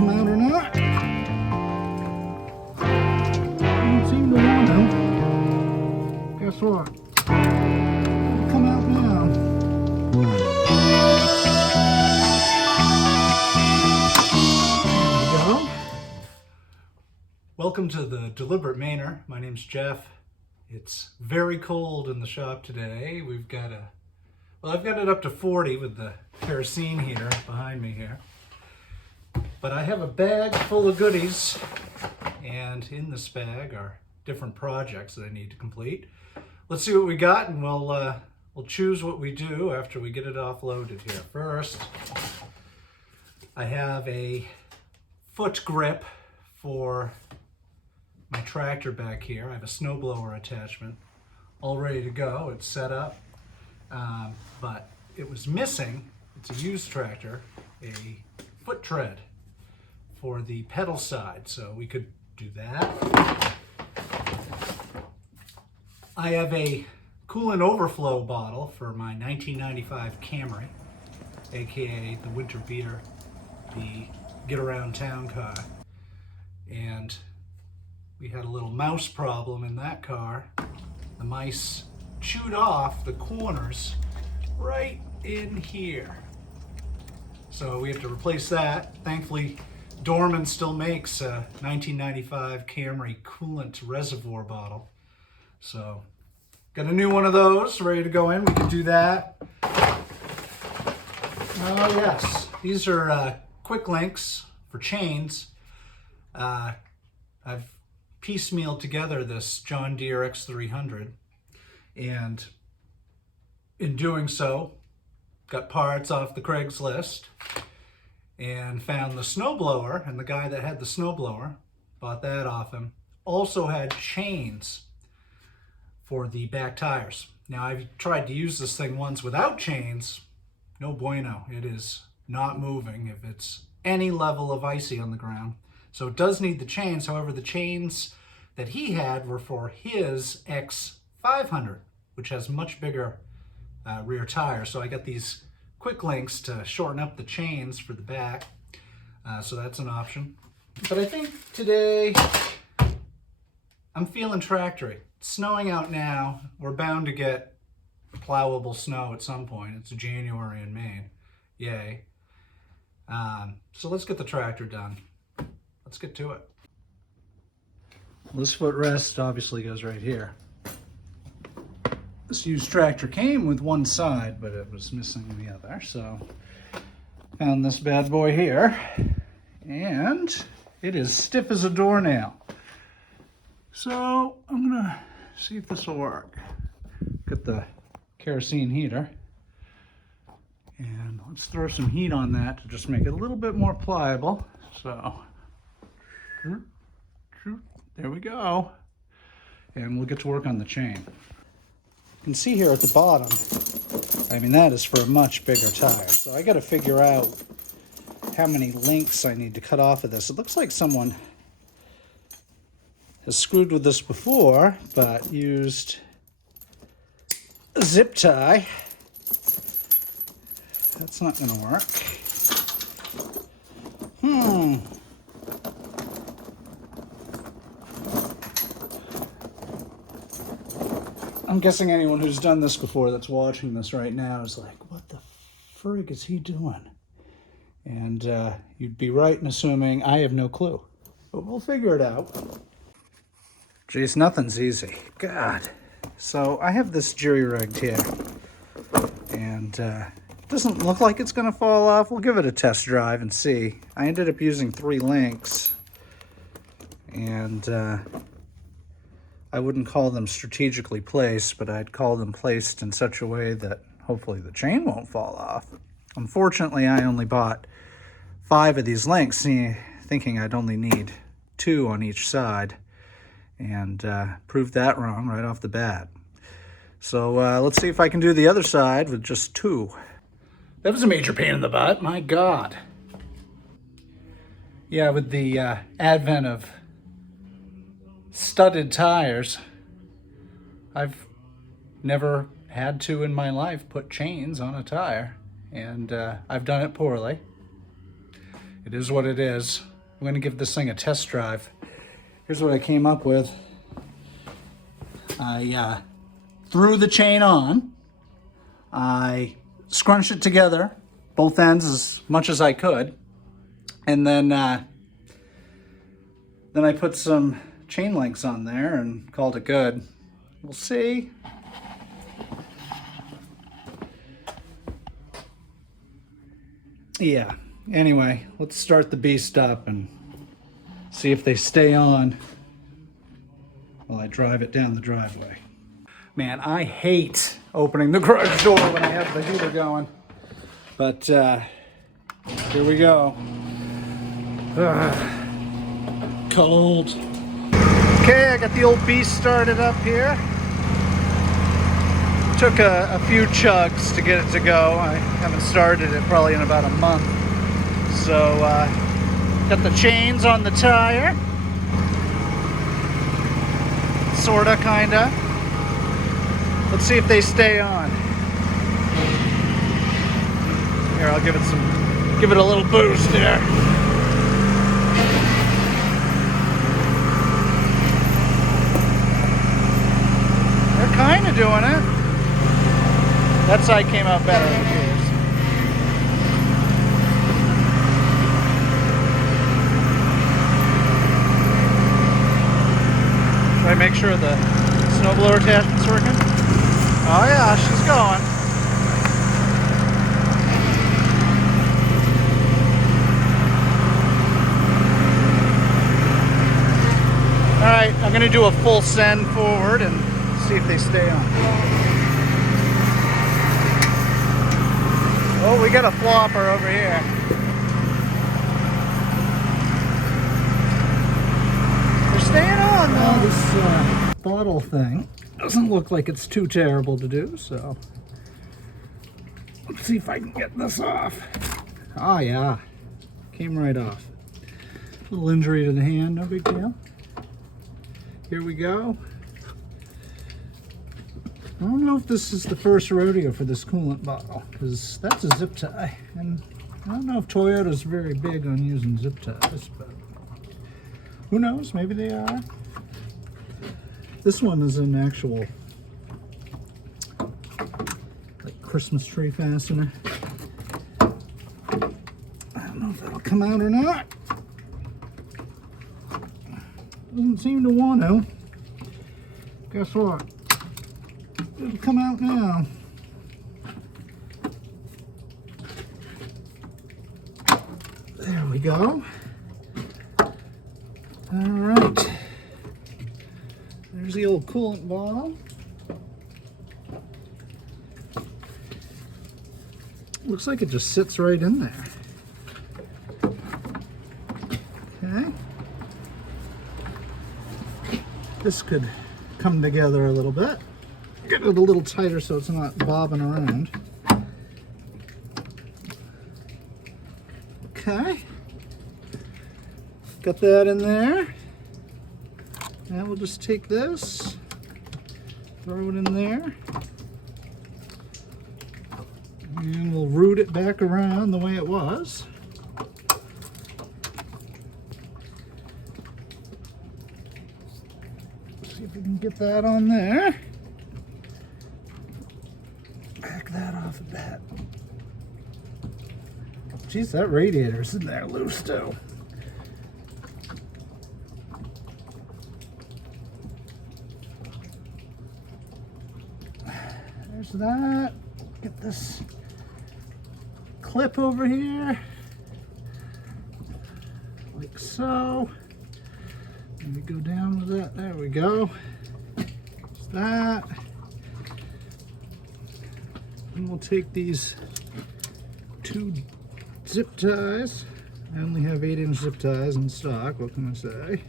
come out or not. Doesn't seem to want to. Guess what? It'll come out now. There we go. Welcome to the Deliberate Mainer. My name's Jeff. It's very cold in the shop today. We've got I've got it up to 40 with the kerosene heater behind me here. But I have a bag full of goodies, and in this bag are different projects that I need to complete. Let's see what we got, and we'll choose what we do after we get it offloaded here. First, I have a foot grip for my tractor back here. I have a snowblower attachment all ready to go. It's set up, but it was missing. It's a used tractor, a foot tread for the pedal side, so we could do that. I have a Coolant Overflow bottle for my 1995 Camry, aka the winter beater, the get around town car, and we had a little mouse problem in that car. The mice chewed off the corners right in here. So we have to replace that. Thankfully, Dorman still makes a 1995 Camry coolant reservoir bottle. So got a new one of those ready to go in. We can do that. Oh yes, these are quick links for chains. I've piecemealed together this John Deere x300, and in doing so, got parts off the Craigslist and found the snowblower, and the guy that had the snowblower, bought that off him, also had chains for the back tires. Now I've tried to use this thing once without chains, no bueno. It is not moving if it's any level of icy on the ground. So it does need the chains. However, the chains that he had were for his X500, which has much bigger rear tires. So I got these quick links to shorten up the chains for the back. So that's an option. But I think today I'm feeling tractory. It's snowing out now. We're bound to get plowable snow at some point. It's January in Maine. Yay. So let's get the tractor done. Let's get to it. This footrest obviously goes right here. This used tractor came with one side, but it was missing the other. So found this bad boy here, and it is stiff as a doornail. So I'm gonna see if this will work. Get the kerosene heater, and let's throw some heat on that to just make it a little bit more pliable. So there we go. And we'll get to work on the chain. You can see here at the bottom, I mean, that is for a much bigger tire. So I got to figure out how many links I need to cut off of this. It looks like someone has screwed with this before, but used a zip tie. That's not going to work. I'm guessing anyone who's done this before that's watching this right now is like, what the frig is he doing? And you'd be right in assuming I have no clue. But we'll figure it out. Geez, nothing's easy. God. So I have this jury-rigged here. And it doesn't look like it's going to fall off. We'll give it a test drive and see. I ended up using 3 links. And I wouldn't call them strategically placed, but I'd call them placed in such a way that hopefully the chain won't fall off. Unfortunately, I only bought 5 of these links, thinking I'd only need 2 on each side, and proved that wrong right off the bat. So let's see if I can do the other side with just 2. That was a major pain in the butt, my God. Yeah, with the advent of studded tires, I've never had to in my life put chains on a tire, and I've done it poorly. It is what it is. I'm going to give this thing a test drive. Here's what I came up with. I threw the chain on. I scrunched it together, both ends as much as I could. And then I put some chain links on there and called it good. We'll see. Yeah, anyway, let's start the beast up and see if they stay on while I drive it down the driveway. Man, I hate opening the garage door when I have the heater going. But here we go. Cold. Okay, I got the old beast started up here. Took a few chugs to get it to go. I haven't started it probably in about a month. So, got the chains on the tire. Sorta, kinda. Let's see if they stay on. Here, I'll give it a little boost here. They're kinda doing it. That side came out better, it appears. Should I make sure the snowblower attachment's working? Oh yeah, she's going. Alright, I'm going to do a full send forward and see if they stay on. Oh, we got a flopper over here. They're staying on though. This throttle thing doesn't look like it's too terrible to do, so let's see if I can get this off. Oh yeah, came right off. A little injury to the hand, no big deal. Here we go. I don't know if this is the first rodeo for this coolant bottle, because that's a zip tie, and I don't know if Toyota's very big on using zip ties, but who knows, maybe they are. This one is an actual like Christmas tree fastener. I don't know if that'll come out or not. Doesn't seem to want to. Guess what? It'll come out now. There we go. All right. There's the old coolant bottle. Looks like it just sits right in there. Okay. This could come together a little bit. Get it a little tighter so it's not bobbing around. Okay. Got that in there. Now we'll just take this, throw it in there, and we'll root it back around the way it was. See if we can get that on there. Back that off a bit. Geez, that radiator's in there loose too. There's that. Get this clip over here, like so. Maybe go down with that. There we go. There's that. And we'll take these two zip ties. I only have 8-inch zip ties in stock. What can I say?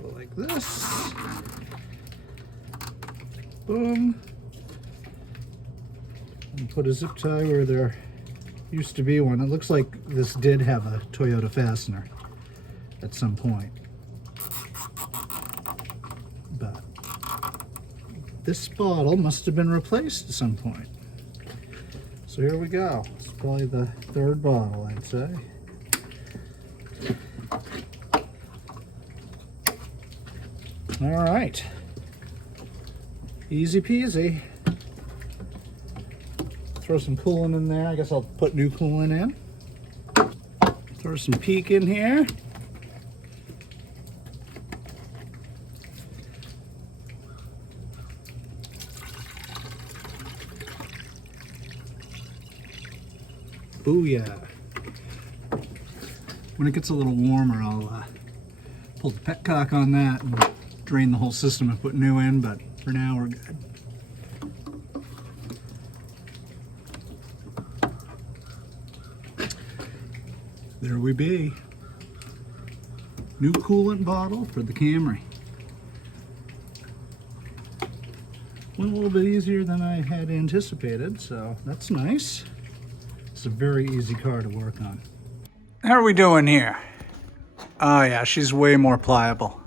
Go like this. Boom. And put a zip tie where there used to be one. It looks like this did have a Toyota fastener at some point. But this bottle must have been replaced at some point. So here we go. It's probably the third bottle, I'd say. All right. Easy peasy. Throw some coolant in there. I guess I'll put new coolant in. Throw some peak in here. Booyah. When it gets a little warmer, I'll pull the petcock on that and drain the whole system and put new in, but for now we're good. There we be. New coolant bottle for the Camry. Went a little bit easier than I had anticipated, so that's nice. It's a very easy car to work on. How are we doing here? Oh yeah, she's way more pliable.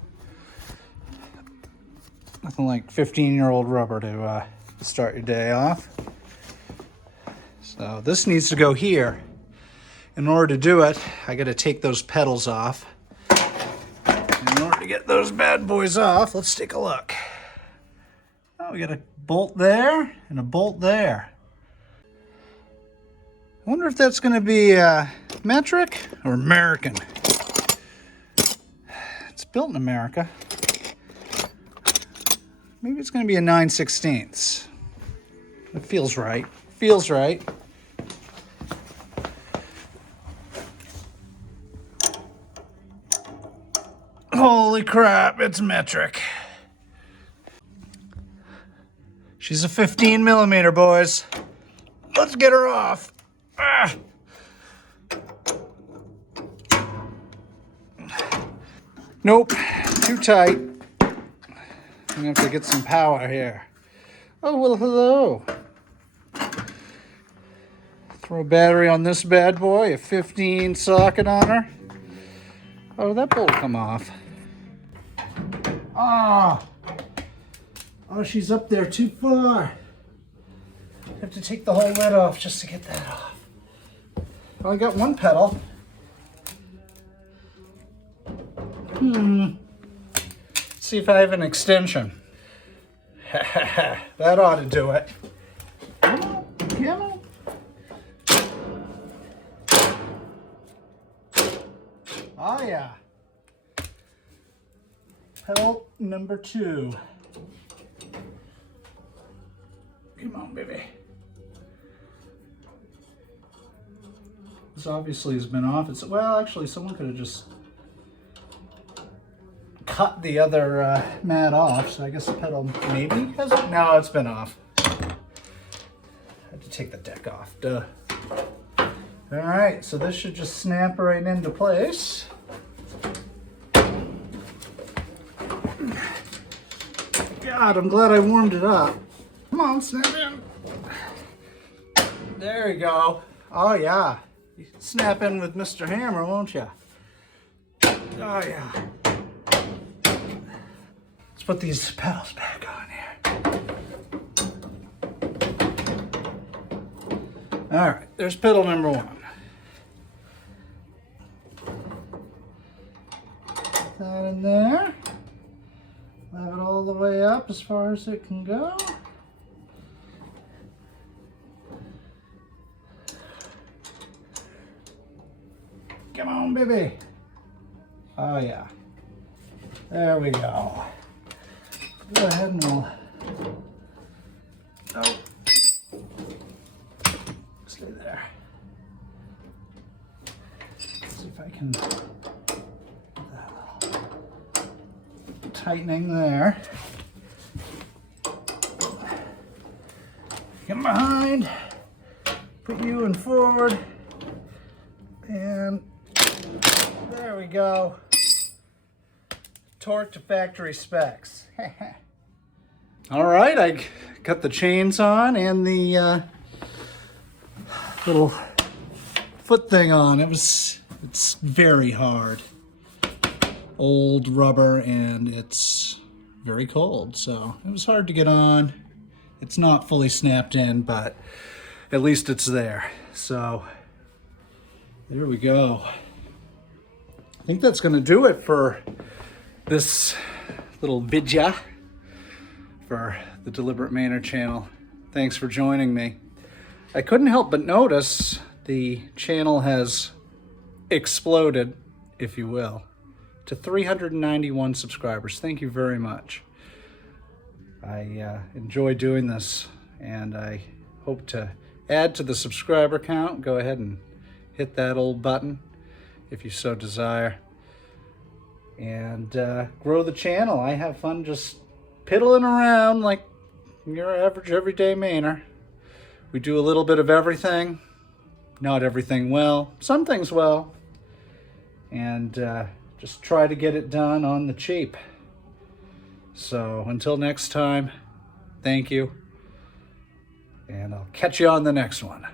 Nothing like 15-year-old rubber to start your day off. So this needs to go here. In order to do it, I gotta take those pedals off. In order to get those bad boys off, let's take a look. Oh, we got a bolt there and a bolt there. I wonder if that's gonna be metric or American. It's built in America. Maybe it's gonna be a 9/16. It feels right. Feels right. Holy crap, it's metric. She's a 15 millimeter, boys. Let's get her off. Ah. Nope, too tight. I'm gonna have to get some power here. Oh, well, hello. Throw a battery on this bad boy, a 15 socket on her. Oh, that bolt come off. Ah! Oh, she's up there too far. I have to take the whole lid off just to get that off. Well, I got one pedal. Let's see if I have an extension. That ought to do it. Come on, come on. Oh yeah. Pedal number 2. Come on, baby. This obviously has been off. It's, well, actually, someone could have just cut the other mat off, so I guess the pedal maybe has it? No, it's been off. I had to take the deck off, duh. All right, so this should just snap right into place. God, I'm glad I warmed it up. Come on, snap in. There you go. Oh yeah, you can snap in with Mr. Hammer, won't you? Oh yeah. Let's put these pedals back on here. All right, there's pedal number 1. Put that in there. Have it all the way up as far as it can go. Come on, baby. Oh yeah. There we go. Go ahead and we'll... Oh. Stay there. Let's see if I can... tightening there. Come behind. Put you in forward. And there we go. Torque to factory specs. All right, I got the chains on and the little foot thing on. It's very hard. Old rubber, and it's very cold, so it was hard to get on. It's not fully snapped in, but at least it's there. So there we go. I think that's going to do it for this little vidya for the Deliberate Manor channel. Thanks for joining me. I couldn't help but notice the channel has exploded, if you will, to 391 subscribers. Thank you very much. I enjoy doing this, and I hope to add to the subscriber count. Go ahead and hit that old button if you so desire, and grow the channel. I have fun just piddling around like your average everyday Mainer. We do a little bit of everything, not everything well, some things well, and just try to get it done on the cheap. So until next time, thank you, and I'll catch you on the next one.